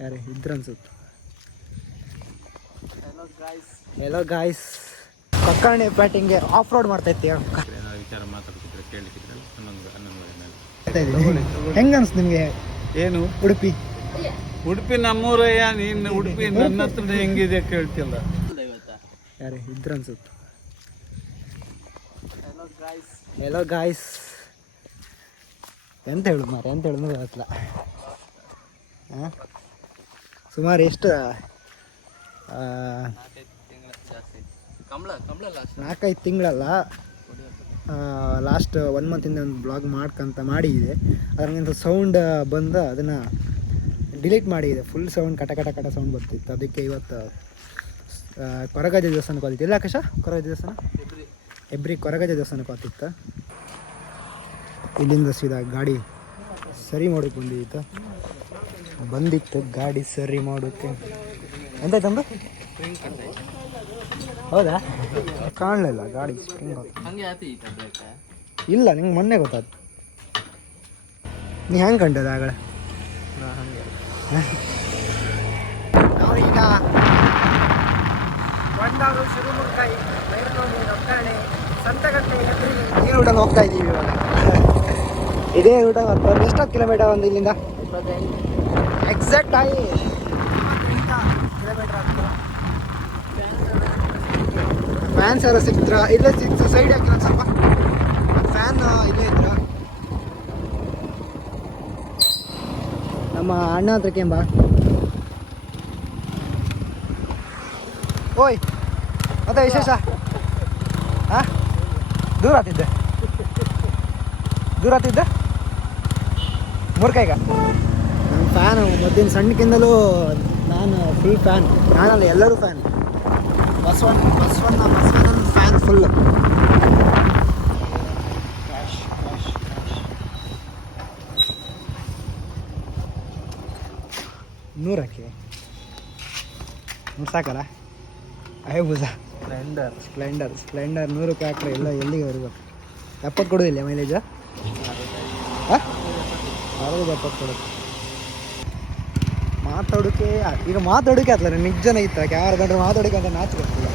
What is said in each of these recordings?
ಯಾರೇ ಇದ್ರ ಅನ್ಸುತ್ತೆ. ಹೆಲೋ ಗಾಯ್ಸ್ ಕಕ್ಕರಣೆ ಬ್ಯಾಟಿಂಗ್ಗೆ ಆಫ್ ರೋಡ್ ಮಾಡ್ತೈತಿ ಏನಾದ್ರು ವಿಚಾರ ಮಾತಾಡ್ತಿದ್ರೆ ಕೇಳಲಿಕ್ಕಿದ್ರೆ ಹನ್ನೊಂದು ಹನ್ನೊಂದು ಮೇಲೆ. ಹೆಂಗ ಅನ್ಸ್ ನಿಮಗೆ? ಏನು? ಉಡುಪಿ. ಉಡುಪಿ ನಮ್ಮೂರಯ್ಯ ನೀನು ಉಡುಪಿ ನನ್ನ ಹತ್ರ ಹೆಂಗಿದೆ ಕೇಳ್ತಿಲ್ಲ. ಯಾರೇ ಇದ್ರ ಅನ್ಸುತ್ತೆ. ಹೆಲೋ ಗಾಯ್ಸ್ ಎಂತ ಹೇಳು ಮಾರೆ ಎಂತ ಹೇಳುದು ಗೊತ್ತಿಲ್ಲ. ಸುಮಾರು ಎಷ್ಟು ನಾಲ್ಕೈದು ತಿಂಗಳಲ್ಲ ಲಾಸ್ಟ್ ಒನ್ ಮಂತಿಂದ ಒಂದು ಬ್ಲಾಗ್ ಮಾಡ್ಕಂತ ಮಾಡಿದೆ. ಅದರಿಂದ ಸೌಂಡ್ ಬಂದು ಅದನ್ನು ಡಿಲೀಟ್ ಮಾಡಿದೆ. ಫುಲ್ ಸೌಂಡ್ ಕಟ ಕಟ ಕಟ ಸೌಂಡ್ ಬರ್ತಿತ್ತು. ಅದಕ್ಕೆ ಇವತ್ತು ಕೊರಗಜ ದೇವಸ್ಥಾನಕ್ಕೆ ಹೋಗಿತ್ತು ಇಲ್ಲ ಆಕಾಶ? ಕೊರಗಜ ದೇವಸ್ಥಾನ? ಎಬ್ರಿ ಕೊರಗಜ ದೇವಸ್ಥಾನಕ್ಕೆ ಹೋಗ್ತಿತ್ತು ಇಲ್ಲಿಂದ ಸೀದಾ ಗಾಡಿ ಸರಿ ಮಾಡೋಕ್ಕೆ ಬಂದಿತ್ತು ಬಂದಿತ್ತು ಗಾಡಿ ಸರಿ ಮಾಡೋಕ್ಕೆ. ತಮ್ಮ ಹೌದಾ? ಕಾಣಲಿಲ್ಲ ಗಾಡಿ ಸ್ಪ್ರಿಂಗ್ ಇಲ್ಲ ನಿಂಗೆ ಮೊನ್ನೆ ಗೊತ್ತಾಯ್ತು. ನೀ ಹೆಂಗೆ ಕಂಡದ ಆಗಳ ನಾವು ಈಗ. ಬಂಡಾರು ಶಿವಮೊಗ್ಗಾಯಿ ಮೈರನಹಳ್ಳಿ ರೊಕ್ಕರಣೆ ಸಂತಗಟ್ಟೆ ಈ ರೂಟಲ್ಲಿ ಹೋಗ್ತಾ ಇದ್ದೀವಿ ಇವಾಗ. ಇದೇ ರೂಟ ಎಷ್ಟೊತ್ತು ಕಿಲೋಮೀಟರ್ ಒಂದು ಇಲ್ಲಿಂದ? ಎಕ್ಸಾಕ್ಟ್ ಆಗಿ ಫ್ಯಾನ್ ಎಲ್ಲ ಸಿಕ್ತ್ರ ಇಲ್ಲೇ ಸಿಕ್ತು ಸೈಡ್ ಹಾಕಿ ಸ್ವಲ್ಪ? ಫ್ಯಾನ್ ಇಲ್ಲೇ ಇದ್ರ? ನಮ್ಮ ಅಣ್ಣ ಹತ್ರ ಬಾ ಓಯ್, ಮತ್ತೆ ವಿಶೇಷ? ಹಾ ದೂರ ಆತಿದ್ದೆ ದೂರ ಆತಿದ್ದೆ ನನ್ನ ಫ್ಯಾನು ಮೊದಲಿನ ಸಣ್ಣಕ್ಕಿಂದಲೂ ನಾನು ಫುಲ್ ಫ್ಯಾನ್ ನಾನಲ್ಲ ಎಲ್ಲರೂ ಫ್ಯಾನ್ ಬಸವಣ್ಣ ಬಸವಣ್ಣ ಬಸವಣ್ಣನ ಫ್ಯಾನ್ ಫುಲ್ ನೂರು ನೂರು ಸಾಕಲ್ಲ? ಅಯ್ಯೋ ಭುಜ. ಸ್ಪ್ಲೆಂಡರ್ ಸ್ಪ್ಲೆಂಡರ್ ಸ್ಪ್ಲೆಂಡರ್ ನೂರು ರೂಪಾಯಿ ಹಾಕ್ರೆ ಎಲ್ಲ ಎಲ್ಲಿಗೆ ಬರ್ಬೇಕು ಎಪ್ಪತ್ತು ಕೊಡೋದಿಲ್ಲ ಮೈಲೇಜ್ ಅರವತ್ತು ಎಪ್ಪತ್ತು ಕೊಡುತ್ತೆ ಮಾತಾಡೋಕೆ, ಈಗ ಮಾತಾಡೋಕೆ ಆಯ್ತಲ್ಲ ನಿಜ ಜನ ಇತ್ತ ಯಾರು ಗಂಡ್ರೆ ಮಾತಾಡೋಕೆ ಅಂತ ನಾಚು ಬರ್ತಿಲ್ಲ.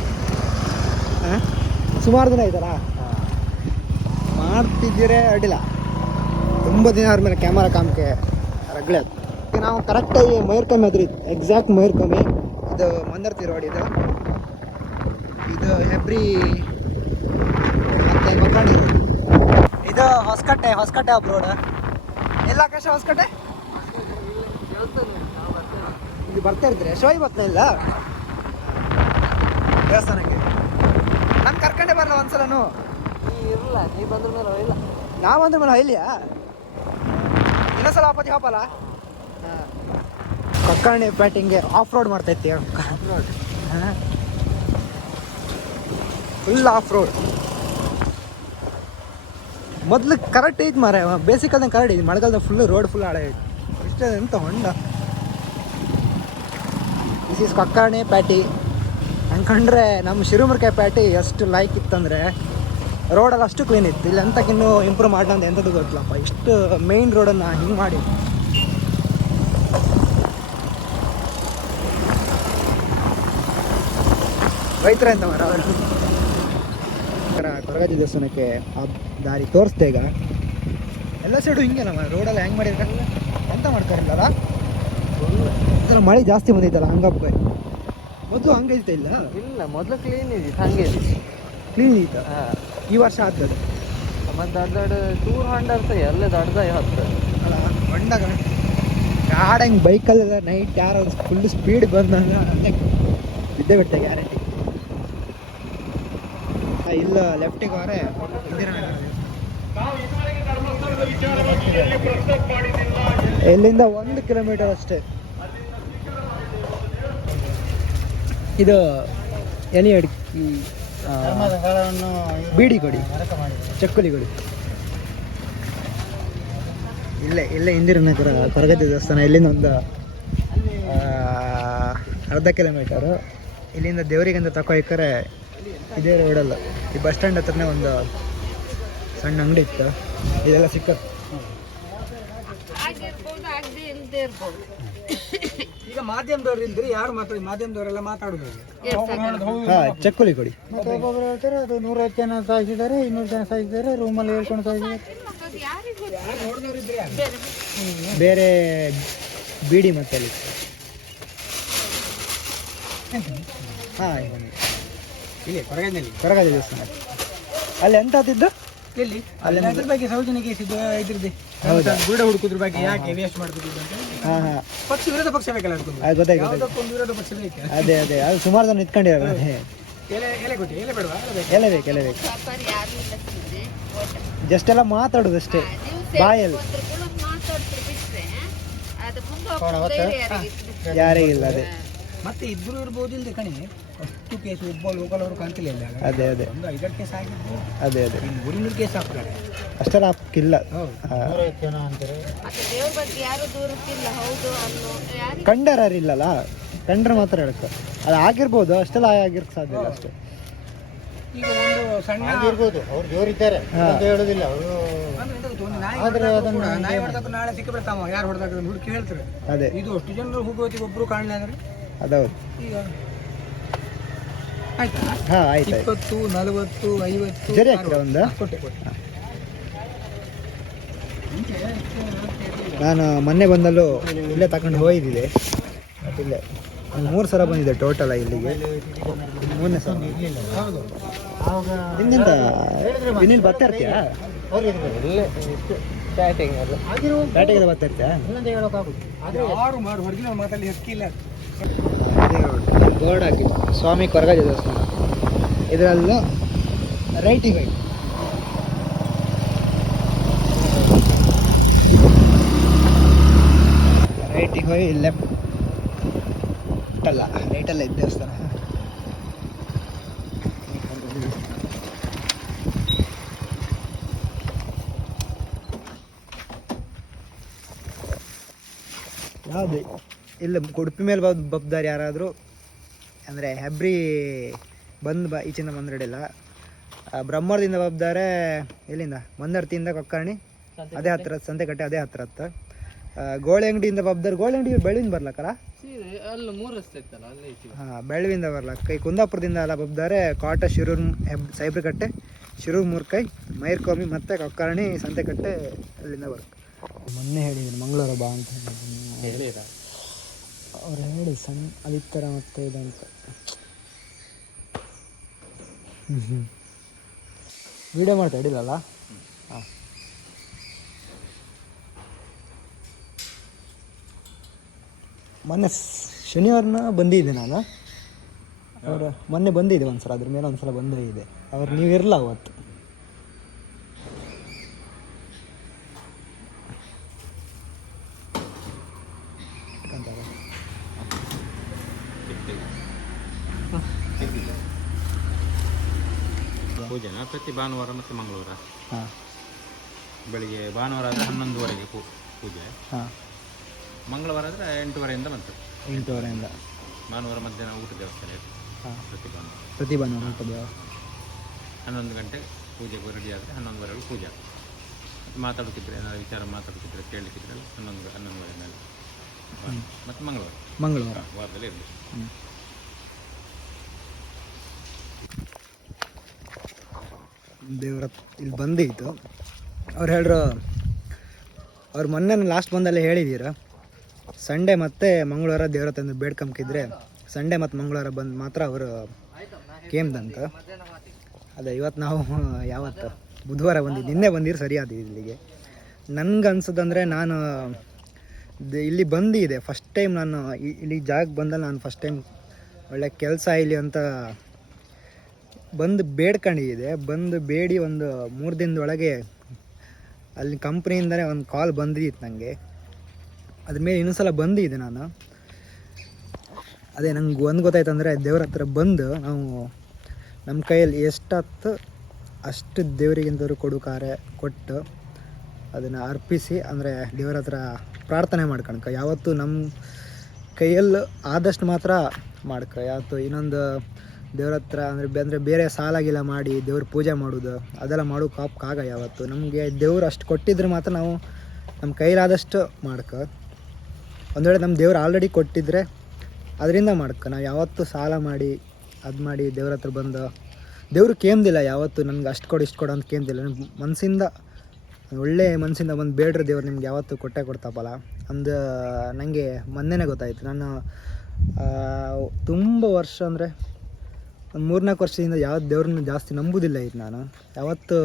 ಸುಮಾರು ದಿನ ಆಯ್ತಲ್ಲ ಮಾಡ್ತಿದ್ದೀರೇ ಅಡ್ಡಿಲ್ಲ. ತುಂಬ ದಿನ ಆದ್ಮೇಲೆ ಕ್ಯಾಮರಾ ಕಾಮ್ಕೆ ರಗ್ಳೆ. ಈಗ ನಾವು ಕರೆಕ್ಟಾಗಿ ಮೈರ್ಕಮ್ಮಿ ಹತ್ರ ಎಕ್ಸಾಕ್ಟ್ ಮೈರ್ಕಮ್ಮಿ ಇದು ಮಂದರ್ತಿ ರೋಡ್ ಇದು. ಇದು ಹೆಬ್ರಿ ಮತ್ತೆ ಇದು ಹೊಸಕಟ್ಟೆ ಹೊಸಕಟ್ಟೆ ಅಪ್ ರೋಡ್ ಎಲ್ಲ ಆಕಾಶ ಹೊಸಕಟ್ಟೆ? ಇಲ್ಲಿ ಬರ್ತಾ ಇದ್ರೆ ಶಿವಾಯಿ ಬರ್ತಾ ಇಲ್ಲ. ದೇವಸ್ಥಾನಕ್ಕೆ. ನಾನು ಕರ್ಕೊಂಡೇ ಬರಲ್ಲ ಒಂದ್ಸಲನು? ಇರಲ್ಲ ನೀ ಬಂದ್ರ ಮೇಲೆ ಇಲ್ಲ ನಾವು ಬಂದ್ರ ಮೇಲೆ ಇಲ್ಲಿಯಾ ಇನ್ನೊಂದ್ಸಲ ಆಪತ್ತಿ ಹಾಪಲ್ಲ ಕೊಕ್ಕರ್ಣಿ ಬ್ಯಾಟಿಂಗ್ಗೆ ಆಫ್ ರೋಡ್ ಮಾಡ್ತಾ ರೋಡ್ ಫುಲ್ ಆಫ್ ರೋಡ್ ಮೊದ್ಲು ಕರೆಕ್ಟ್ ಐತಿ ಮಾರೆ ಬೇಸಿಕಲ್ದಂಗೆ ಕರೆಕ್ಟ್ ಐತಿ ಮಳೆಗಾಲದ ಫುಲ್ ರೋಡ್ ಫುಲ್ ಹಾಳೆ ಐತಿ. ಇಷ್ಟೇ ಎಂತ ಹೊಂಡ? ದಿಸ್ ಈಸ್ ಕಕ್ಕಾಣೆ ಪ್ಯಾಟಿ ಅನ್ಕೊಂಡ್ರೆ ನಮ್ಮ ಶಿರುಮುರ್ಕಾಯಿ ಪ್ಯಾಟಿ ಎಷ್ಟು ಲೈಕ್ ಇತ್ತಂದ್ರೆ ರೋಡಲ್ಲಿ ಅಷ್ಟು ಕ್ಲೀನ್ ಇತ್ತು. ಇಲ್ಲಿ ಅಂತಕ್ಕಿನ್ನೂ ಇಂಪ್ರೂವ್ ಮಾಡೋಣ ಅಂತ ಎಂಥದ್ದು ಗೊತ್ತಿಲ್ಲಪ್ಪ. ಇಷ್ಟು ಮೇಯ್ನ್ ರೋಡನ್ನು ಹಿಂಗೆ ಮಾಡಿ. ರೈತರ ಅಂತ ಮರ. ಕೊರಗಾಜಿ ದೇವಸ್ಥಾನಕ್ಕೆ ಆ ದಾರಿ ತೋರಿಸ್ದೆ ಈಗ. ಎಲ್ಲ ಸೈಡು ಹಿಂಗೆ ನಮ್ಮ ರೋಡಲ್ಲಿ ಹೆಂಗೆ ಮಾಡಿದ್ರೆ ಎಂತ ಮಾಡ್ತಾರಿಲ್ಲಲ್ಲ? ಒಂಥರ ಮಳೆ ಜಾಸ್ತಿ ಬಂದೈತಲ್ಲ ಹಂಗಪ್ಪ ಮೊದಲು ಹಂಗೈತೆ ಇಲ್ಲ? ಇಲ್ಲ ಮೊದಲು ಕ್ಲೀನ್ ಇದೆ ಹಂಗೆ ಇದೆ ಕ್ಲೀನ್ ಇತ್ತು? ಈ ವರ್ಷ ಆಗ್ತದೆ ಮತ್ತೆ ದೊಡ್ಡ ದೊಡ್ಡ ಟೂರ್ ಹಂಡರ್ಸ್ ಎಲ್ಲ ದೊಡ್ಡದ ಹತ್ತು ಅಲ್ಲ ಹೊಂಡಾಗ ಗಾಡ ಹಂಗೆ ಬೈಕಲ್ಲೆಲ್ಲ ನೈಟ್ ಯಾರು ಫುಲ್ ಸ್ಪೀಡ್ ಬಂದಾಗ ಬಿದ್ದೆ ಬಿಟ್ಟೆ ಗ್ಯಾರಂಟಿ ಇಲ್ಲ ಲೆಫ್ಟಿಗೆ ಇಂದಿರಾನಗರ ಇಲ್ಲಿಂದ ಒಂದು ಕಿಲೋಮೀಟರ್ ಅಷ್ಟೇ. ಇದು ಎನಿ ಅಡಿಕೆ ಬೀಡಿ ಕೊಡಿ ಚಕ್ಕುಲಿ ಕೊಡಿ. ಇಲ್ಲೇ ಇಲ್ಲೇ ಇಂದಿರನಗರ ಕೊರಗತಿ ದೇವಸ್ಥಾನ ಇಲ್ಲಿಂದ ಒಂದು ಅರ್ಧ ಕಿಲೋಮೀಟರು ಇಲ್ಲಿಂದ ದೇವರಿಗಂತ ತಕೊಯ್ಕರೆ ಇದೇ ರೋಡಲ್ಲ ಈ ಬಸ್ ಸ್ಟ್ಯಾಂಡ್ ಹತ್ರನೇ ಒಂದು ಸಣ್ಣ ಅಂಗಡಿ ಇತ್ತು. ಇದೆಲ್ಲ ಸಿಕ್ಕತ್ತು. ಈಗ ಮಾಧ್ಯಮದವ್ರು ಇದ್ರೆ ಯಾರು ಮಾತಾಡಿ? ಮಾಧ್ಯಮದವರೆಲ್ಲ ಮಾತಾಡಬಹುದು ಹಾ ಚಕ್ಕುಲಿ ಕೊಡಿ. ಮತ್ತೆ ಒಬ್ಬೊಬ್ರು ಹೇಳ್ತಾರೆ ಅದು ನೂರೈವತ್ತು ಜನ ಸಾಯಿಸಿದ್ದಾರೆ ಇನ್ನೂರು ಜನ ಸಾಯಿಸಿದ್ದಾರೆ ರೂಮಲ್ಲಿ ಹೇಳ್ಕೊಂಡು ಸಾಯಿಸಿದ್ದಾರೆ. ಬೇರೆ ಬಿಡಿ ಮತ್ತೆ ಅಲ್ಲಿ. ಹಾಂ ಇಲ್ಲಿ ಹೊರಗಾದಲ್ಲಿ ಕೊರಗಾಜ ದೇವಸ್ಥಾನ. ಅಲ್ಲಿ ಎಂತ ಆತಿದ್ದು ಎಲ್ಲಿ? ಅಲ್ಲಿ ಅದ್ರ ಬಗ್ಗೆ ಸೌಜನ್ಯ ಕೇಸಿದ್ದು ಇದ್ರದ್ದು. ಗುರುಡ ಹುಡುಕುದ್ರ ಬಗ್ಗೆ ಯಾಕೆ ವೇಸ್ಟ್ ಮಾಡ್ತಿದ್ದು ಅಂತ ಹಾ ಹಾ. ಪಕ್ಷ ವಿರೋಧ ಪಕ್ಷ ಬೇಕಲ್ಲ ಅದು ಗೊತ್ತಾಯ್ತು ಗೊತ್ತಾಯ್ತು. ಯಾವುದಕ್ಕೊಂದು ವಿರೋಧ ಪಕ್ಷ ಬೇಕು? ಅದೇ ಅದೇ. ಅದು ಸುಮಾರು ಜನ ನಿಂತ್ಕೊಂಡಿರೋ ಎಲೆ ಎಲೆ ಕೊಟ್ಟು ಎಲೆ ಬೇಡವಾ? ಎಲೆ ಬೇಕು. ಎಲೆ ಬೇಕು ಎಲೆ ಬೇಕು. ಜಸ್ಟ್ ಎಲ್ಲ ಮಾತಾಡೋದು ಅಷ್ಟೇ. ಬಾಯಲ್ಲಿ. ಯಾರೇ ಇಲ್ಲ ಅದೇ. ಮತ್ತೆ ಇಬ್ರು ಇರ್ಬೋದು ಇಲ್ಲದೆ ಕಣಿ. ಅಷ್ಟು ಕೇಸ್ ಒಬ್ಬ ಲೋಕಲ್ ಅವರು ಕಾಣ್ತಿಲ್ಲ ಇಲ್ಲ ಅದೇ ಅದೇ. ಒಂದು ಐದಾರು ಕೇಸ್ ಆಗಿದ್ದು ಅದೇ ಅದೇ. ಇನ್ನು ಮೂರು ಕೇಸ್ ಹಾಕ್ತಾರೆ ಅಷ್ಟೆಲ್ಲ ಹಾಕಿಲ್ಲ. ದೇವ್ರ ಬಗ್ಗೆ ಯಾರು ದೂರಕ್ಕಿಲ್ಲ ಹೌದು ಅನ್ನೋ ಯಾರಿಗೆ ಕಂಡರ ಇಲ್ಲಲ್ಲ ಕಂಡ್ರೆ ಮಾತ್ರ ಹೇಳಕ್ಕೆ ಅದು ಆಗಿರ್ಬೋದು ಅಷ್ಟೆಲ್ಲ ಆಗಿರಕ್ಕೆ ಸಾಧ್ಯ ಇಲ್ಲ ಅಷ್ಟೇ. ಈಗ ಒಂದು ಸಣ್ಣ ಇರ್ಬೋದು ಅವ್ರು ಜೋರಿದ್ದಾರೆ. ಅಂತ ಹೇಳೋದಿಲ್ಲ. ಅವರು ಆದ್ರೆ ಅದನ್ನ ನಾಯಿ ಹೊಡೆದಾಗ ನಾಳೆ ಸಿಕ್ಕಿಬಿಡ್ತಾವ ಯಾರು ಹೊಡೆದಾಗ ಹುಡುಕಿ ಹೇಳ್ತಾರೆ. ಅದೇ. ಇದು ಅಷ್ಟು ಜನರು ಹೋಗೋತಿಗೆ ಒಬ್ರು ಕಾಣಲಿಲ್ಲ ಅಂದ್ರೆ? ಅದೌದು. ಈಗ ಆಯ್ತಾ? ಹಾ ಆಯ್ತು ಆಯ್ತು. ಇಪ್ಪತ್ತು ನಲವತ್ತು ಐವತ್ತು ಒಂದು. ಕೊಟ್ಟೆ ಕೊಟ್ಟೆ. ನಾನು ಮೊನ್ನೆ ಬಂದಲ್ಲೂ ಇಲ್ಲೇ ತಗೊಂಡು ಹೋಗಿದ್ದೆ ಇಲ್ಲೇ ಒಂದು ಮೂರು ಸಲ ಬಂದಿದೆ ಟೋಟಲ್ ಇಲ್ಲಿಗೆ. ಮೂರನೇ ಸಲ. ಹೌದು ಆವಾಗ ಬರ್ತಾ ಇರ್ತೀಯಾ ಅವ್ರು ಇರ್ಬೋದು ಆಗಿರೋ ಬರ್ತಾ ಇರ್ತೀಯಾ? ಇನ್ನೊಂದು ಹೇಳೋಕ್ಕಾಗುದು ಯಾರು ಮಾರು ಹೊರಗಿನ ಮಾತಲ್ಲಿ ಹಕ್ಕಿಲ್ಲ ಬೋರ್ಡ್ ಹಾಕಿದ್ದು ಸ್ವಾಮಿ ಕೊರಗಜ ದೇವಸ್ಥಾನ. ಇದರಲ್ಲೂ ರೈಟಿಗೆ ಹೋಗಿ ರೈಟಿಗೆ ಹೋಗಿ ಲೆಫ್ಟ್ ಅಲ್ಲ ರೈಟಲ್ಲ ಇದ್ದ ದೇವಸ್ಥಾನ. ಯಾವುದು? ಇಲ್ಲ, ಉಡುಪಿ ಮೇಲೆ ಬಬ್ ಬಬ್ದಾರ್ ಯಾರಾದರೂ ಅಂದರೆ ಹೆಬ್ರಿ ಬಂದು ಬ ಈಚಿಂದ ಬಂದ್ರಡಿಲ್ಲ. ಬ್ರಹ್ಮರದಿಂದ ಬಬ್ದಾರೆ ಎಲ್ಲಿಂದ? ಮಂದರ್ತಿಯಿಂದ ಕೊಕ್ಕರ್ಣಿ? ಅದೇ ಹತ್ರ ಸಂತೆಕಟ್ಟೆ ಅದೇ ಹತ್ರ ಹತ್ತ. ಗೋಳಿ ಅಂಗಡಿಯಿಂದ ಬಬ್ದಾರೆ ಗೋಳಿ ಅಂಗಡಿ ಬೆಳವಿಂದ ಬರ್ಲಕ್ಕಲ್ಲ ಹಾಂ ಬೆಳವಿಂದ ಬರ್ಲಕ್ಕ. ಈ ಕುಂದಾಪುರದಿಂದ ಎಲ್ಲ ಬಬ್ದಾರೆ ಕಾಟ ಶಿರೂರ್ ಹೆಬ್ ಸೈಬ್ರಕಟ್ಟೆ ಶಿರೂರ್ ಮುರ್ಕೈ ಮೈರ್ಕೋಮಿ ಮತ್ತು ಕೊಕ್ಕರ್ಣಿ ಸಂತೆಕಟ್ಟೆ ಅಲ್ಲಿಂದ ಬರ್ಕ ಮೊನ್ನೆ ಹೇಳಿದ್ರು ಮಂಗಳೂರು ಬಾ ಅಂತ ಹೇಳಿರ ಅವ್ರು ಹೇಳಿ ಸಣ್ಣ ಅದಿತ್ತರ ಮತ್ತೆ ಇದಂತ ವಿಡಿಯೋ ಮಾಡ್ತಾ ಇಡಿಲ್ಲಲ್ಲ ಹಾಂ. ಮೊನ್ನೆ ಶನಿವಾರನ ಬಂದಿದ್ದೆ ನಾನು. ಅವರು ಮೊನ್ನೆ ಬಂದಿದ್ದೆ ಒಂದ್ಸಲ ಅದ್ರ ಮೇಲೆ ಒಂದ್ಸಲ ಬಂದೇ ಇದೆ. ಅವ್ರು ನೀವು ಇರಲ್ಲ ಅವತ್ತು. ಪೂಜೆನ ಪ್ರತಿ ಭಾನುವಾರ ಮತ್ತು ಮಂಗಳವಾರ. ಹಾಂ. ಬೆಳಿಗ್ಗೆ ಭಾನುವಾರ ಆದರೆ ಹನ್ನೊಂದುವರೆಗೆ ಪೂ ಪೂಜೆ. ಹಾಂ. ಮಂಗಳವಾರ ಆದರೆ ಎಂಟುವರೆಯಿಂದ ಬಂತು. ಎಂಟೂವರೆಯಿಂದ. ಭಾನುವಾರ ಮಧ್ಯಾಹ್ನ ಊಟ ದೇವಸ್ಥಾನ ಇದೆ ಹಾಂ. ಪ್ರತಿ ಭಾನುವಾರ. ಪ್ರತಿ ಭಾನುವಾರ ಊಟದ ಹನ್ನೊಂದು ಗಂಟೆ ಪೂಜೆಗೆ ರೆಡಿ ಆದರೆ ಹನ್ನೊಂದುವರೆಗೂ ಪೂಜೆ ಮತ್ತು ಮಾತಾಡುತ್ತಿದ್ರೆ ಏನಾದ್ರು ವಿಚಾರ ಮಾತಾಡುತ್ತಿದ್ರೆ ಕೇಳಲಿಕ್ಕಿದ್ರೆ ಹನ್ನೊಂದು ಹನ್ನೊಂದುವರೆ ಮೇಲೆ. ಮತ್ತು ಮಂಗಳವಾರ. ಮಂಗಳವಾರ. ವಾರದಲ್ಲಿ ಇರಲಿ. ದೇವ್ರ ಇಲ್ಲಿ ಬಂದಿತ್ತು. ಅವ್ರು ಹೇಳ್ರು ಅವ್ರು ಮೊನ್ನೆ ಲಾಸ್ಟ್ ಬಂದಲ್ಲಿ ಹೇಳಿದ್ದೀರ ಸಂಡೇ ಮತ್ತೆ ಮಂಗಳವಾರ ದೇವ್ರ ತಂದು ಬೇಡ್ಕೊಂಬಿದ್ರೆ ಸಂಡೇ ಮತ್ತು ಮಂಗಳವಾರ ಬಂದು ಮಾತ್ರ ಅವರು ಕೇಮ್ದಂತ ಅದೇ ಇವತ್ತು ನಾವು ಯಾವತ್ತು? ಬುಧವಾರ ಬಂದಿದ್ದು ನಿನ್ನೆ ಬಂದಿರು ಸರಿಯಾದ ಇಲ್ಲಿಗೆ. ನನ್ಗೆ ಅನ್ಸೋದಂದರೆ ನಾನು ಇಲ್ಲಿ ಬಂದಿದೆ ಫಸ್ಟ್ ಟೈಮ್ ನಾನು ಇಲ್ಲಿ ಜಾಗ ಬಂದಲ್ಲಿ ನಾನು ಫಸ್ಟ್ ಟೈಮ್ ಒಳ್ಳೆ ಕೆಲಸ ಇಲ್ಲಿ ಅಂತ ಬಂದು ಬೇಡ್ಕೊಂಡಿದೆ ಬಂದು ಬೇಡಿ ಒಂದು ಮೂರು ದಿನದೊಳಗೆ ಅಲ್ಲಿ ಕಂಪ್ನಿಯಿಂದಲೇ ಒಂದು ಕಾಲ್ ಬಂದಿತ್ತು ನನಗೆ ಅದ್ರ ಮೇಲೆ ಇನ್ನೊಂದ್ಸಲ ಬಂದಿದ್ದೆ ನಾನು. ಅದೇ ನಂಗೆ ಒಂದು ಗೊತ್ತಾಯ್ತು ಅಂದರೆ ದೇವ್ರ ಹತ್ರ ಬಂದು ನಾವು ನಮ್ಮ ಕೈಯಲ್ಲಿ ಎಷ್ಟಾತ್ತು ಅಷ್ಟು ದೇವರಿಗಿಂತವ್ರು ಕೊಡುಕಾರೆ ಕೊಟ್ಟು ಅದನ್ನು ಅರ್ಪಿಸಿ, ಅಂದರೆ ದೇವರ ಹತ್ರ ಪ್ರಾರ್ಥನೆ ಮಾಡ್ಕೊಳಕ ಯಾವತ್ತು ನಮ್ಮ ಕೈಯಲ್ಲಿ ಆದಷ್ಟು ಮಾತ್ರ ಮಾಡ್ಕ. ಯಾವತ್ತು ಇನ್ನೊಂದು ದೇವ್ರ ಹತ್ರ, ಅಂದರೆ ಅಂದರೆ ಬೇರೆ ಸಾಲಾಗಿಲ್ಲ ಮಾಡಿ ದೇವ್ರ ಪೂಜೆ ಮಾಡೋದು, ಅದೆಲ್ಲ ಮಾಡೋಕೆ ಆಪ್ಕಾಗ ಯಾವತ್ತು. ನಮಗೆ ದೇವ್ರು ಅಷ್ಟು ಕೊಟ್ಟಿದ್ರೆ ಮಾತ್ರ ನಾವು ನಮ್ಮ ಕೈಲಾದಷ್ಟು ಮಾಡ್ಕ. ಒಂದು ವೇಳೆ ನಮ್ಮ ದೇವ್ರು ಆಲ್ರೆಡಿ ಕೊಟ್ಟಿದ್ರೆ ಅದರಿಂದ ಮಾಡ್ಕ. ನಾವು ಯಾವತ್ತು ಸಾಲ ಮಾಡಿ, ಅದು ಮಾಡಿ ದೇವ್ರ ಹತ್ರ ಬಂದು, ದೇವ್ರು ಕೇಂದಿಲ್ಲ ಯಾವತ್ತು ನನಗೆ ಅಷ್ಟು ಕೊಡು, ಇಷ್ಟು ಕೊಡು ಅಂತ ಕೇಂದಿಲ್ಲ ನಮ್ಮ ಮನಸ್ಸಿಂದ ಒಳ್ಳೆ ಮನಸ್ಸಿಂದ ಬಂದು ಬೇಡ್ರ ದೇವ್ರು ನಿಮ್ಗೆ ಯಾವತ್ತೂ ಕೊಟ್ಟೆ ಕೊಡ್ತಾಪಲ್ಲ ಅಂದು ನನಗೆ ಮೊನ್ನೆನೇ ಗೊತ್ತಾಯಿತು. ನಾನು ತುಂಬ ವರ್ಷ ಅಂದರೆ ಒಂದು ಮೂರ್ನಾಲ್ಕು ವರ್ಷದಿಂದ ಯಾವ ದೇವ್ರನ್ನ ಜಾಸ್ತಿ ನಂಬುದಿಲ್ಲ ಇದು ನಾನು. ಯಾವತ್ತು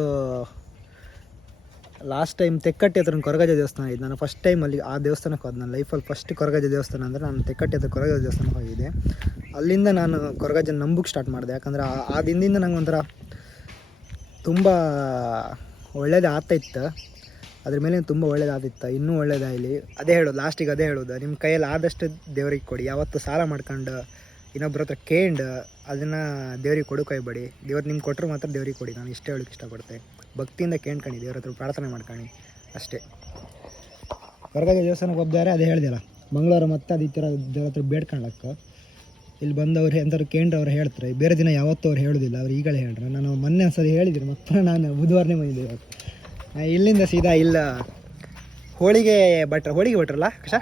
ಲಾಸ್ಟ್ ಟೈಮ್ ತೆಕ್ಕಟ್ಟಿ ಹತ್ರ ಕೊರಗಜ ದೇವಸ್ಥಾನ ಇದೆ. ನಾನು ಫಸ್ಟ್ ಟೈಮ್ ಅಲ್ಲಿ ಆ ದೇವಸ್ಥಾನಕ್ಕೆ ಹೋದ. ನನ್ನ ಲೈಫಲ್ಲಿ ಫಸ್ಟ್ ಕೊರಗಜ ದೇವಸ್ಥಾನ ಅಂದರೆ ನಾನು ತೆಕ್ಕಟ್ಟಿ ಹತ್ರ ಕೊರಗಜ ದೇವಸ್ಥಾನಕ್ಕೆ ಹೋಗಿದ್ದೆ. ಅಲ್ಲಿಂದ ನಾನು ಕೊರಗಜನ ನಂಬಕ್ಕೆ ಸ್ಟಾರ್ಟ್ ಮಾಡಿದೆ. ಯಾಕಂದ್ರೆ ಆ ದಿನದಿಂದ ನಂಗೆ ಒಂಥರ ತುಂಬ ಒಳ್ಳೇದು ಅದ್ರ ಮೇಲೆ ತುಂಬ ಒಳ್ಳೇದಾದಿತ್ತು ಇನ್ನೂ ಒಳ್ಳೇದಾಗಲಿ ಅದೇ ಹೇಳೋದು ಲಾಸ್ಟಿಗೆ ಅದೇ ಹೇಳೋದು. ನಿಮ್ಮ ಕೈಯಲ್ಲಿ ಆದಷ್ಟು ದೇವ್ರಿಗೆ ಕೊಡಿ. ಯಾವತ್ತು ಸಾಲ ಮಾಡ್ಕೊಂಡು ಇನ್ನೊಬ್ರ ಹತ್ರ ಕೇಂಡು ಅದನ್ನು ದೇವ್ರಿಗೆ ಕೊಡು ಕೈಬೇಡಿ. ದೇವ್ರು ನಿಮ್ಗೆ ಕೊಟ್ಟರು ಮಾತ್ರ ದೇವ್ರಿಗೆ ಕೊಡಿ. ನಾನು ಇಷ್ಟೇ ಹೇಳೋಕ್ಕೆ ಇಷ್ಟಪಡ್ತೆ ಭಕ್ತಿಯಿಂದ ಕೇಳ್ಕೊಂಡು ದೇವ್ರ ಹತ್ರ ಪ್ರಾರ್ಥನೆ ಮಾಡ್ಕೊಂಡು ಅಷ್ಟೇ. ಹೊರಗಡೆ ದೇವಸ್ಥಾನಕ್ಕೆ ಒಬ್ಬಾರೆ ಅದೇ ಹೇಳಿದೆಲ್ಲ. ಮಂಗಳವಾರ ಮತ್ತೆ ಅದು ಈ ಥರ ದೇವ್ರ ಹತ್ರ ಬೇಡ್ಕೊಳ್ಳಕ್ಕೆ ಇಲ್ಲಿ ಬಂದವ್ರು ಕೇಂದ್ರ ಅವ್ರು ಹೇಳ್ತಾರೆ, ಬೇರೆ ದಿನ ಯಾವತ್ತೂ ಅವ್ರು ಹೇಳೋದಿಲ್ಲ, ಅವ್ರು ಈಗಲೇ ಹೇಳ್ರೆ. ನಾನು ಮೊನ್ನೆ ಒಂದ್ಸರಿ ಹೇಳಿದ್ರು ಮತ್ತೆ ನಾನು ಬುಧವಾರನೇ ಬಂದಿದ್ದೆ ಇವತ್ತು. ಇಲ್ಲಿಂದ ಸೀದಾ ಇಲ್ಲ, ಹೋಳಿಗೆ ಭಟ್ರ, ಹೋಳಿಗೆ ಭಟ್ರಲ್ಲ ಕಷ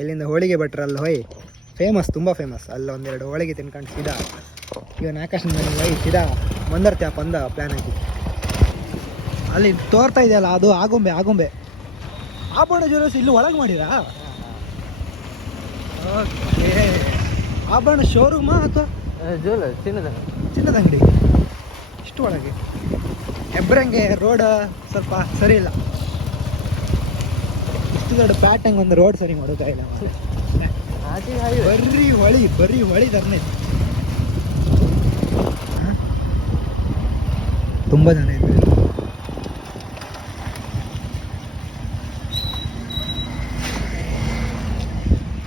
ಇಲ್ಲಿಂದ ಹೋಳಿಗೆ ಭಟ್ರ ಅಲ್ಲಿ ಹೋಯ್. ಫೇಮಸ್ ತುಂಬ ಫೇಮಸ್ ಅಲ್ಲಿ ಒಂದೆರಡು ಹೋಳಿಗೆ ತಿನ್ಕೊಂಡು ಸೀದಾ. ಇವನ್ ಆಕಾಶನ ಮೇಲೆ ಹೋಯ್, ಸೀದಾ ಮಂದರ್ತ್ಯಾಪ ಅಂದ ಪ್ಲ್ಯಾನ್ ಹಾಕಿ. ಅಲ್ಲಿ ತೋರ್ತಾ ಇದೆಯಲ್ಲ, ಅದು ಆಗುಂಬೆ ಆಗುಂಬೆ. ಬಣ್ಣ ಜ್ಯೂರಸ್ ಇಲ್ಲಿ ಒಳಗೆ ಮಾಡಿರಾ? ಓಕೆ ಆಭರಣ ಶೋರೂಮಾ ಅಥವಾ? ಜ್ಯುವೆಲರ್ ಚಿನ್ನದ. ಚಿನ್ನದ ಅಂಗಡಿ. ಇಷ್ಟು ಒಳಗೆ. ಹೆಬ್ರಂಗೆ ರೋಡ್ ಸ್ವಲ್ಪ ಸರಿ ಇಲ್ಲ. ಇಷ್ಟು ದೊಡ್ಡ ಪ್ಯಾಟಂಗ್ ಒಂದು ರೋಡ್ ಸರಿ ಮಾಡೋದಾಗಿಲ್ಲ ಬರ್ರಿ ಹೊಳಿ ಬರ್ರಿ ಹೊಳಿ ತರನೇ ತುಂಬ ಜನ ಇದ್ದಾರೆ.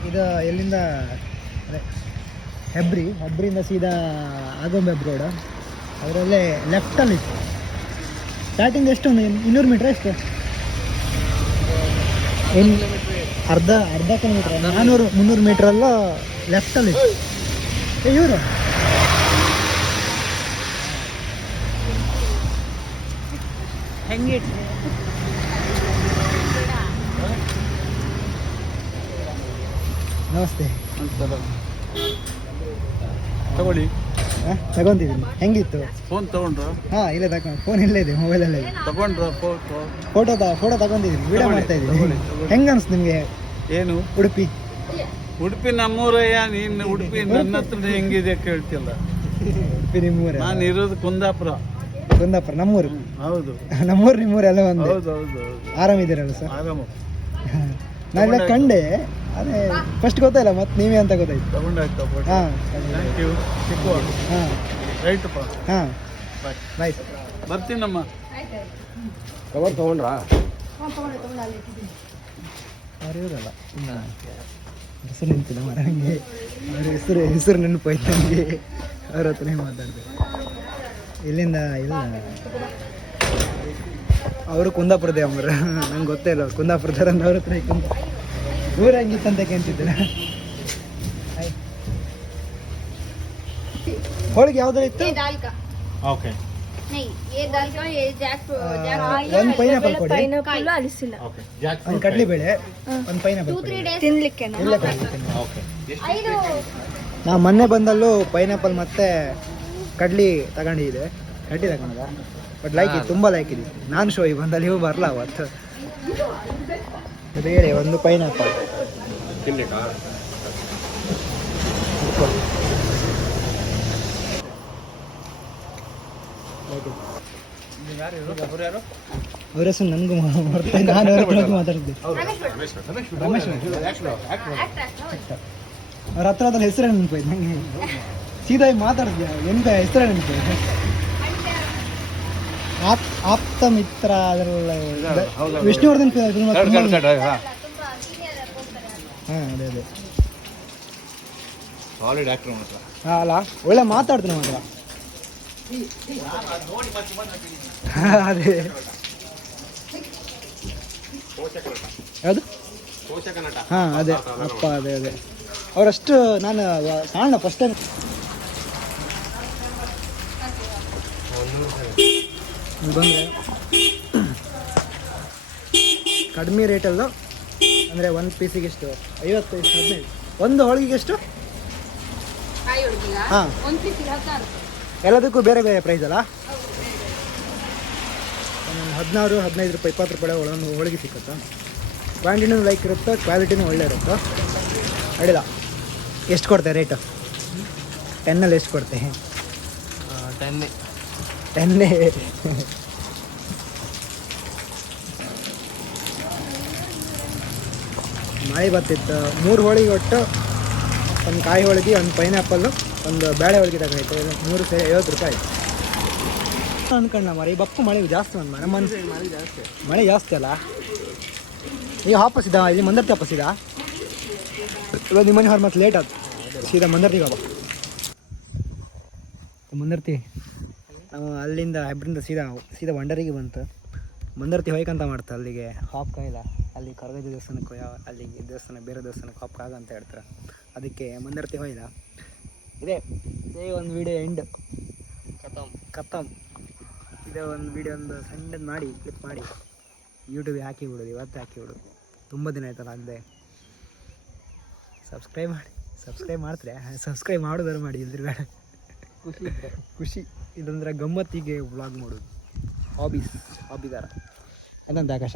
ಇದು ಎಲ್ಲಿಂದ ಅದೇ ಹೆಬ್ರಿ ಹೆಬ್ರಿಯಿಂದ ಸೀದಾ ಆಗೊಂಬೆ ರೋಡ್. ಅದರಲ್ಲೇ ಲೆಫ್ಟಲ್ಲಿ ಸ್ಟಾರ್ಟಿಂಗ್ ಎಷ್ಟು? ಒಂದು ಇನ್ನೂರು ಮೀಟ್ರ್ ಎಷ್ಟು? ಅರ್ಧ ಅರ್ಧ ಕಿಲೋಮೀಟ್ರ್ ನಾನ್ನೂರು ಮುನ್ನೂರು ಮೀಟ್ರಲ್ಲೂ ಲೆಫ್ಟಲ್ಲಿ ಇವರು? ಇವರು ನಮಸ್ತೆ. ತಗೊಳ್ಳಿ. ಹಾಂ? ತಗೊಂತಿದ್ದೀನಿ ಹೆಂಗಿತ್ತು? ಫೋನ್ ತಗೊಂಡ್ರು? ಹಾಂ ಇಲ್ಲ ತಗೊಂಡು ಫೋನ್ ಇಲ್ಲೇ ಇದೆ ಮೊಬೈಲಲ್ಲೇ ಇದೆ. ತಗೊಂಡ್ರು ಫೋಟೋ ಫೋಟೋ ಫೋಟೋ ತಗೊಂಡಿದ್ದೀನಿ. ವಿಡಿಯೋ ಮಾಡ್ತಾ ಇದ್ದೀನಿ. ಹೆಂಗ ಅನ್ಸ್ತು ನಿಮಗೆ? ಏನು? ಉಡುಪಿ. ಉಡುಪಿ ನಮ್ಮೂರಯ್ಯ ನೀನು ಉಡುಪಿ ನನ್ನ ಹತ್ರ ಹೆಂಗಿದೆ ಕೇಳ್ತಿಲ್ಲ. ಉಡುಪಿ ನಿಮ್ಮೂರೇ? ನಾನು ಇರೋದು ಕುಂದಾಪುರ. ಕುಂದಾಪುರ ನಮ್ಮೂರು. ಹೌದು. ನಮ್ಮೂರು ನಿಮ್ಮೂರು ಎಲ್ಲ ಒಂದು. ಹೌದು ಹೌದು ಹೌದು. ಆರಾಮಿದ್ದೀರಲ್ಲ ಸರ್? ಆರಾಮ. ನಾನೆಲ್ಲ ಕಂಡೆ. ಅದೇ ಫಸ್ಟ್ ಗೊತ್ತಾಯಿಲ್ಲ ಮತ್ತೆ ನೀವೇ ಅಂತ ಗೊತ್ತಾಯ್ತು. ತಗೊಂಡಾಯ್ತು ಹಾಂ. ಥ್ಯಾಂಕ್ ಯು ಹಾಂ. ರೈಟಪ್ಪ. ಹಾಂ. ಬಾಯ್ ಬಾಯ್ ಬರ್ತೀನಮ್ಮ. ಕವರ್ ತಗೊಂಡ್ರಾ? ಅವ್ರು ಇವರಲ್ಲ ಹೆಸರು ನಿಂತಿಲ್ಲ ಮರ ಹಂಗೆ. ಅವ್ರ ಹೆಸರು ಹೆಸರು ನೆನಪಾಯ್ತು ಹಂಗೆ. ಅವ್ರ ಹತ್ರನೇ ಮಾತಾಡಿದೆ. ಇಲ್ಲಿಂದ ಇಲ್ಲ. ಅವರು ಕುಂದಾಪುರದೇ ಅಮ್ಮರು ನಂಗೆ ಗೊತ್ತೇ ಇಲ್ಲ ಅವ್ರು ಕುಂದಾಪುರದವ್ರು ಅಂತ ಅವ್ರ ಹತ್ರ ಕುಂದ ದೂರ ಹೆಂಗಿತ್ತು ಅಂತ ಕೇಳ್ತಿದ್ದೀರ ಹೋಳಿಗೆ ಯಾವ್ದು ಇತ್ತು? ಓಕೆ ಒಂದ್ ಪೈನಾಪಲ್ ಕೊಡಿ. ಪೈನಾಪಲ್ ಅಲಿಸಿಲ್ಲ. ಓಕೆ ಜಾಕ್ ಒಂದ್ ಕಡ್ಲಿ ಬೇಳೆ ಒಂದ್ ಪೈನಾಪಲ್ ತಿನ್ಲಿಕ್ಕೆ ಓಕೆ ನಾ ಮೊನ್ನೆ ಬಂದಲ್ಲೂ ಪೈನಾಪಲ್ ಮತ್ತೆ ಕಡ್ಲಿ ತಗೊಂಡಿದ್ದೆ. ಕಡ್ಲಿ ತಗೊಂಡ ಬಟ್ ಲೈಕ್ ಇದೆ ತುಂಬಾ ಲೈಕ್ ಇದೆ ನಾನು ಶೋ ಈ ಬಂದಲ್ಲಿ ಇವು ಬರಲ್ಲ ಅವತ್ತು? ಬೇರೆ ಒಂದು ಪೈನಾಪಲ್ ತಿನ್ಬೇಕಾ? ನನ್ಗೂ ಮರ್ತೇ ನಾನು ಅವ್ರ ಮಾತಾಡಿದ್ದೆ. ಅವ್ರ ಹತ್ರ ಅದ್ರ ಹೆಸರೇ ನೆನಪಾಯ್ತು. ನಂಗೆ ಸೀದಾ ಮಾತಾಡಿದ್ದೆ ಎಂತ ಹೆಸರೇ ನೆನಪಾಯ್ತು? ಆಪ್ ಆಪ್ತ ಮಿತ್ರ ಅದರಲ್ಲ ವಿಷ್ಣುವರ್ಧನ್ ಫಿಲ್ಮ್ ಹಾಂ. ಅದೇ ಅದೇ. ಸಾಲಿಡ್ ಆಕ್ಟರ್ ಮಾತ್ರ ಹಾಂ ಅಲ್ಲ ಒಳ್ಳೆ ಮಾತಾಡ್ತೀನಿ ಮಾತ್ರ. ಅದೇ. ಯಾವುದು? ಹಾಂ ಅದೇ. ಅಪ್ಪ ಅದೇ ಅದೇ. ಅವರಷ್ಟು ನಾನು ಕಾಣ ಫಸ್ಟ್ ಟೈಮ್ ಬಂದರೆ ಕಡಿಮೆ ರೇಟಲ್ಲೂ ಅಂದರೆ ಒಂದು ಪೀಸಿಗೆ ಎಷ್ಟು? ಐವತ್ತು ಹದಿನೈದು. ಒಂದು ಹೋಳಿಗೆಗೆ ಎಷ್ಟು? ಹಾಂ. ಎಲ್ಲದಕ್ಕೂ ಬೇರೆ ಬೇರೆ ಪ್ರೈಸ್ ಅಲ್ಲ? ಹದಿನಾರು ಹದಿನೈದು ರೂಪಾಯಿ ಇಪ್ಪತ್ತು ರೂಪಾಯಿ ಒಳಗೊಂದು ಹೋಳಿಗೆ ಸಿಕ್ಕುತ್ತಾ? ಕ್ವಾಂಟಿಟಿನೂ ಲೈಕ್ ಇರುತ್ತೆ ಕ್ವಾಲಿಟಿನೂ ಒಳ್ಳೆ ಇರುತ್ತೆ. ಅಡಿಲ್ಲ ಎಷ್ಟು ಕೊಡ್ತೆ ರೇಟು ಟೆನ್ನಲ್ಲಿ ಎಷ್ಟು ಕೊಡ್ತೆ? ಟೆನ್ನೆ ಟೆನ್ನೇ ಮಳೆ ಬರ್ತಿತ್ತು. ಮೂರು ಹೋಳಿಗೆ ಒಟ್ಟು ಒಂದು ಕಾಯಿ ಹೋಳಿಗೆ, ಒಂದು ಪೈನಾಪಲ್ಲು ಒಂದು ಬೇಳೆ ಹೋಳಿಗೆ ತಗೊಂಡಿತ್ತು ಮೂರು ಸೇರಿ ಐವತ್ತು ರೂಪಾಯಿ ಅನ್ಕೊಂಡ ಮರ ಈ ಬಪ್ಪು ಮಳೆ ಜಾಸ್ತಿ ಒಂದು ಮನೆ ಮನ್ಸು ಮಳೆ ಜಾಸ್ತಿ ಮಳೆ ಜಾಸ್ತಿ ಅಲ್ಲ? ಈಗ ವಾಪಸ್ ಇದ್ದ ಇಲ್ಲಿ ಮಂದರ್ತಿ ವಾಪಸ್ ಇದ್ದ? ಇವಾಗ ನಿಮ್ಮ ಮನೆ ಹೊರ ಮತ್ತೆ ಲೇಟ್ ಆಯ್ತು ಸೀದಾ ಮಂದರ್ತಿಗೆ ಹೋಗ. ಮಂದರ್ತಿ ನಾವು ಅಲ್ಲಿಂದ ಹೆಬ್ರಿಂದ ಸೀದಾ ಸೀದಾ ವಂಡರಿಗೆ ಬಂತು. ಮಂದರ್ತಿ ಹೋಯ್ಕಂತ ಮಾಡ್ತಾ ಅಲ್ಲಿಗೆ. ಹಾಪ್ ಕಾಯಿಲ್ಲ ಅಲ್ಲಿ ಕರಗಜ ದೇವಸ್ಥಾನಕ್ಕೆ ಅಲ್ಲಿಗೆ ದೇವಸ್ಥಾನ ಬೇರೆ ದೇವಸ್ಥಾನಕ್ಕೆ ಹಾಪ್ ಕಾಗ ಅಂತ ಹೇಳ್ತಾರೆ. ಅದಕ್ಕೆ ಮಂದರ್ತಿ ಹೋಯಿಲ್ಲ ಇದೇ. ಇದೇ ಒಂದು ವಿಡಿಯೋ ಎಂಡ್ ಖತಮ್. ಖತಮ್. ಇದೇ ಒಂದು ವಿಡಿಯೋ ಒಂದು ಸಣ್ಣದು ಮಾಡಿ ಕ್ಲಿಪ್ ಮಾಡಿ. ಯೂಟ್ಯೂಬಿಗೆ ಹಾಕಿ ಬಿಡೋದು ಇವತ್ತು ಹಾಕಿ ಬಿಡೋದು ತುಂಬ ದಿನ ಆಯ್ತಲ್ಲ ಅಂದೆ. ಸಬ್ಸ್ಕ್ರೈಬ್ ಮಾಡಿ. ಸಬ್ಸ್ಕ್ರೈಬ್ ಮಾಡ್ತಾರೆ ಸಬ್ಸ್ಕ್ರೈಬ್ ಮಾಡೋದಾರು ಮಾಡಿ ಇಲ್ದ್ರ ಬೇಡ. ಖುಷಿ ಖುಷಿ ಇದಂದ್ರೆ ಗಮ್ಮತ್ತಿಗೆ ವ್ಲಾಗ್ ಮಾಡೋದು. ಹಾಬೀಸ್ ಹಾಬಿದಾರ ಅದೊಂದು ಆಕಾಶ.